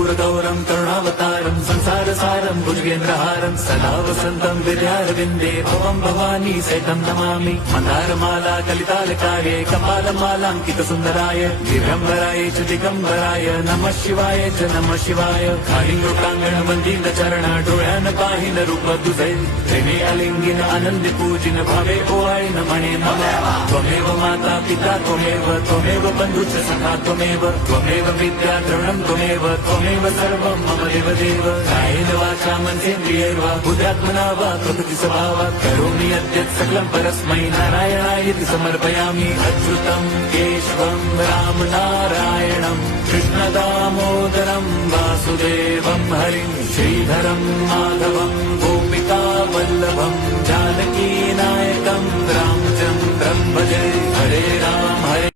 कर्पूरगौरं करुणावतारं संसारसारं भुजगेन्द्रहारं सदा वसन्तं विद्यारविन्दे भवं भवानी सहितं नमामि। मन्दारमाला कलितालकारे कपालमालाङ्कितसुन्दराय दिव्यम्बराय च दिगम्बराय नमः शिवाय च नमः शिवाय। कालिङ्गोटाङ्गणवन्दितचरण डोळ्यान पाहिन रूप तुझे प्रेमे अलिंगिन आनंदी पूजिन भावे ओवाळीन म्हणे नमः। त्वमेव माता पिता त्वमेव बन्धुश्च सखा त्वमेव विद्या द्रविणं त्वमेव सर्वं मम देवदेव। कायेन वाचा मनसेन्द्रियैर्वा बुद्ध्यात्मना वा प्रकृति स्वभावात् करोमि यद्यत् सकलं परस्मै नारायणायेति समर्पयामि। अच्युतं केशवं रामनारायणं कृष्णदामोदरं वासुदेवं हरिं श्रीधरं माधवं गोपिकावल्लभं जानकीनायकं रामचन्द्रं भजे। हरे राम हरे